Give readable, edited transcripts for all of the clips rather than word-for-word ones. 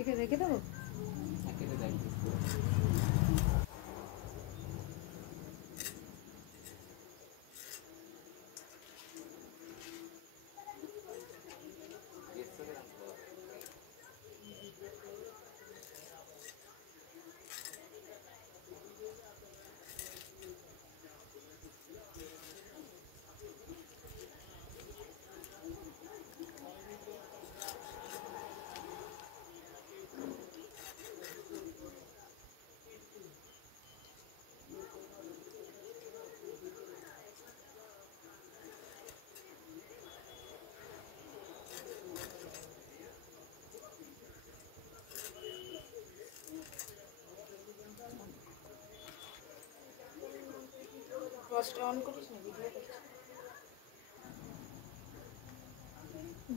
কেটে রেখে দেবো।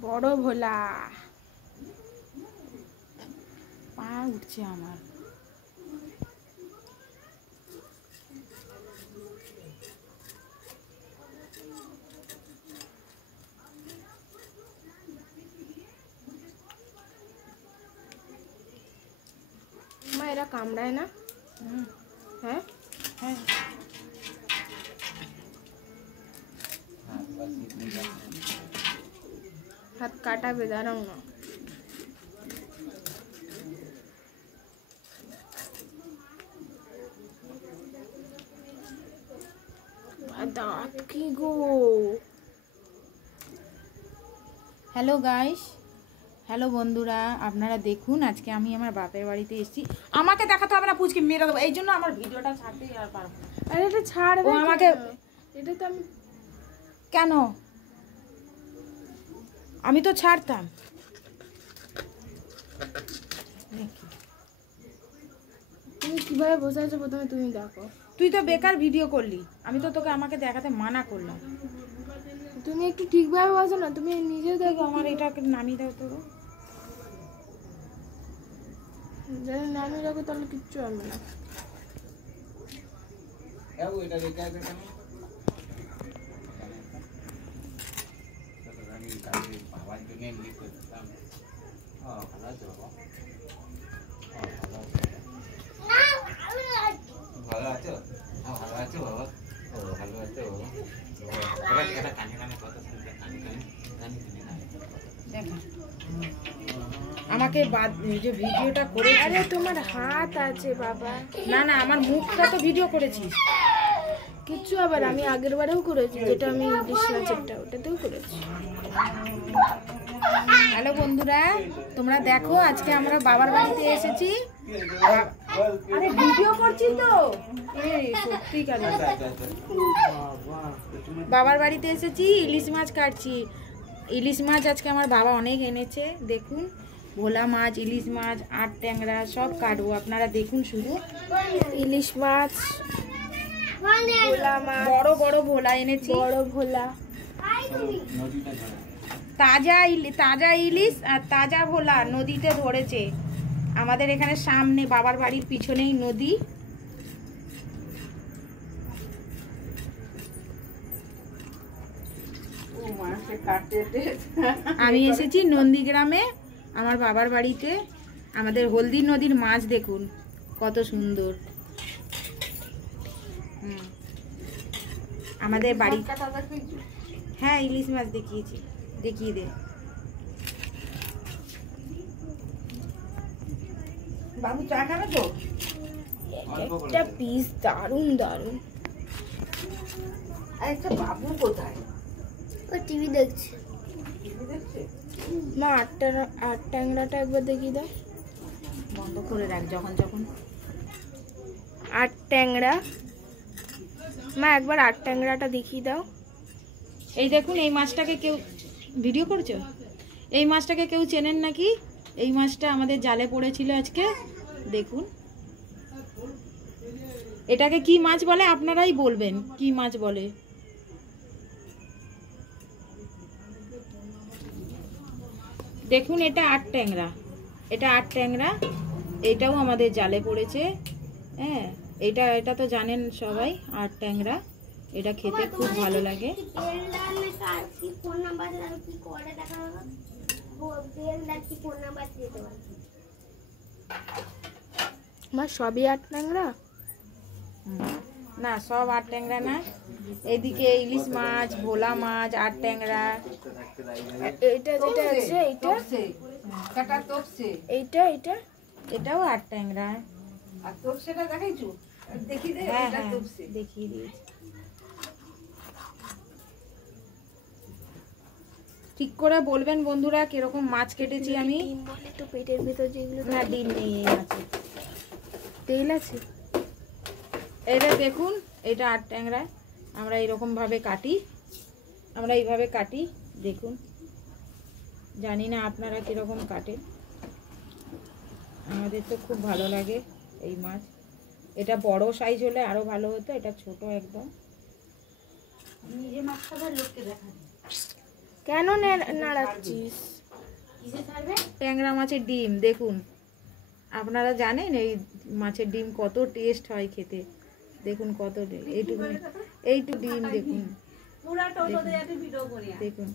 বড় ভোলা পা উঠছে আমার। মা এরা কামড়ায় না? হ্যাঁ হ্যাঁ। হাত কাটাবে, দাঁড়াও না। দাঁত কি গো। হ্যালো গাইস, হ্যালো বন্ধুরা, আপনারা দেখুন আজকে আমি আমার বাপের বাড়িতে এসেছি। আমাকে দেখাতে হবে না, পুচকে মেরে দেবো, এই জন্য আমার ভিডিওটা ছাড়তেই আর পারবো না। আরে এটা ছাড়বে আমাকে, এটা তো আমি কেন, আমি তো ছাড়তাম। তুমি কিভাবে বসে আছো প্রথমে তুমি দেখো। তুই তো বেকার ভিডিও করলি, আমি তো তোকে আমাকে দেখাতে মানা করলাম। তুমি একটু ঠিকভাবে বসো না, তুমি নিজে দেখো। আমার এটাকে নামিয়ে দাও তো। যদি নামিয়ে রাখো তাহলে কিচ্ছু হবে না। ভালো আছো? ভালো আছো বাবা? ও ভালো আছো বাবা? এটা কানে কানে কথা শুনতে, কানে কানে দেখো আমাকে যে ভিডিওটা করে। আরে তোমার হাত আছে বাবা। না না, আমার মুখটা তো ভিডিও করেছিস। কিচ্ছু আবার আমি আগের বারেও করেছি, যেটা আমি ইলিশ মাছেরটা ওটাতেও করেছি। হ্যালো বন্ধুরা, তোমরা দেখো আজকে আমরা বাবার বাড়িতে এসেছি। আরে ভিডিও করছি তো, সত্যি কাজ। বাবার বাড়িতে এসেছি, ইলিশ মাছ কাটছি। ইলিশ মাছ আজকে আমার বাবা অনেক এনেছে। দেখুন ভোলা মাছ, ইলিশ মাছ, আট ট্যাংরা সব কাটবো, আপনারা দেখুন শুধু। ইলিশ মাছ, ভোলা মাছ, বড় বড় ভোলা এনেছি, বড় ভোলা, তাজা ইলিশ আর তাজা ভোলা নদীতে ধরেছে আমাদের এখানে সামনে, বাবার বাড়ির পিছনেই নদী। আমি এসেছি নন্দীগ্রামে আমার বাবার বাড়িতে। আমাদের হলদি নদীর মাছ দেখুন কত সুন্দর। আমাদের বাড়ি, হ্যাঁ ইলিশ মাছ দেখিয়েছি, দেখিয়ে দে বাবু। চা খাবে তো? একটা পিস দারুন দারুন। আচ্ছা বাবু কোথায়? ও টিভি দেখছে। মা আট ট্যাংরাটা একবার দেখিয়ে দাও। বন্ধ করে রাখ যখন যখন। আট ট্যাংরা, মা একবার আট ট্যাংরাটা দেখিয়ে দাও। এই দেখুন, এই মাছটাকে কেউ ভিডিও করছো? এই মাছটাকে কেউ চেনেন নাকি? এই মাছটা আমাদের জালে পড়েছিল আজকে, দেখুন। এটাকে কি মাছ বলে আপনারাই বলবেন, কি মাছ বলে। দেখুন এটা আট ট্যাংরা, এটা আট ট্যাংরা, এটাও আমাদের জালে পড়েছে। হ্যাঁ এটা তো জানেন সবাই, আট ট্যাংরা। এটা খেতে খুব ভালো লাগে। মা সবই আট ট্যাংরা? না, সব আট ট্যাংরা না। এদিকে ইলিশ মাছ, ভোলা মাছ, আট ট্যাংরা। এইটা যেটা আছে এইটা এইটা এইটা এটাও আট ট্যাংরা। হ্যাঁ হ্যাঁ, দেখিয়ে দিয়েছি। ঠিক করে বলবেন বন্ধুরা কিরকম মাছ কেটেছি আমি। ডিম বলে তো পেটের ভেতর যেগুলো না, ডিম নেই এই মাছে। তেল আছে। এটা দেখুন, এটা আট ট্যাংরা। আমরা এরকম ভাবে কাটি, আমরা এইভাবে কাটি। দেখুন, জানি না আপনারা কিরকম কাটেন, আমাদের তো খুব ভালো লাগে এই মাছ। এটা বড় সাইজ হলে আরো ভালো হতো, এটা ছোট একদম। কেন নাড়াচ্ছিস? ট্যাংরা মাছের ডিম দেখুন, আপনারা জানেন এই মাছের ডিম কত টেস্ট হয় খেতে। দেখুন কত, এইটুকু এইটুকু ডিম দেখুন, দেখুন।